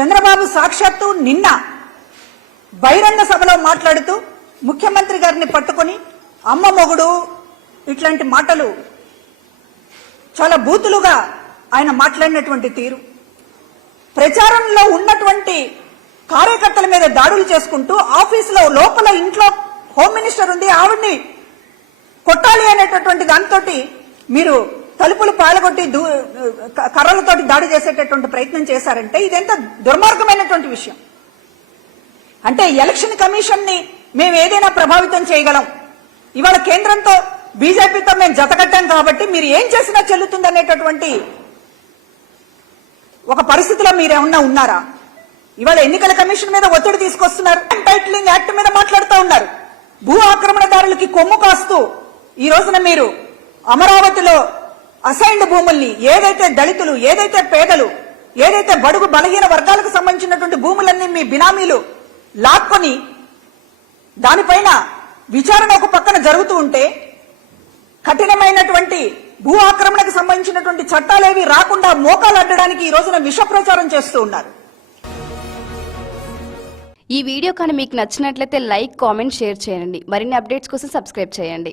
చంద్రబాబు సాక్షాత్తు నిన్న బహిరంగ సభలో మాట్లాడుతూ ముఖ్యమంత్రి గారిని పట్టుకొని అమ్మ మొగుడు ఇట్లాంటి మాటలు చాలా బూతులుగా ఆయన మాట్లాడినటువంటి తీరు, ప్రచారంలో ఉన్నటువంటి కార్యకర్తల మీద దాడులు చేసుకుంటూ ఆఫీసులో లోపల ఇంట్లో హోమ్ మినిస్టర్ ఉంది, ఆవిడ్ని కొట్టాలి అనేటటువంటి దాంతో మీరు తలుపులు పాలగొట్టి కర్రలతోటి దాడి చేసేటటువంటి ప్రయత్నం చేశారంటే ఇదెంత దుర్మార్గమైనటువంటి విషయం. అంటే ఎలక్షన్ కమిషన్ ని మేము ఏదైనా ప్రభావితం చేయగలం, ఇవాళ కేంద్రంతో బీజేపీతో మేము జతకట్టాం కాబట్టి మీరు ఏం చేసినా చెల్లుతుందనేటటువంటి ఒక పరిస్థితిలో మీరేమన్నా ఉన్నారా? ఇవాళ ఎన్నికల కమిషన్ మీద ఒత్తిడి తీసుకొస్తున్నారు, టైటిలింగ్ యాక్ట్ మీద మాట్లాడుతూ ఉన్నారు, భూ ఆక్రమణదారులకి కొమ్ము కాస్తూ ఈ రోజున మీరు అమరావతిలో అసైన్డ్ భూముల్ని ఏదైతే దళితులు, ఏదైతే పేదలు, ఏదైతే బడుగు బలహీన వర్గాలకు సంబంధించినటువంటి భూములన్నీ మీ బినామీలు లాక్కొని దానిపైన విచారణ ఒక పక్కన జరుగుతూ ఉంటే కఠినమైనటువంటి భూ ఆక్రమణకు సంబంధించినటువంటి చట్టాలేవి రాకుండా మోకాలు అడ్డడానికి ఈ రోజున విష ప్రచారం చేస్తూ ఉన్నారు. ఈ వీడియో కానీ మీకు నచ్చినట్లయితే లైక్, కామెంట్, షేర్ చేయండి. మరిన్ని అప్డేట్స్ కోసం సబ్స్క్రైబ్ చేయండి.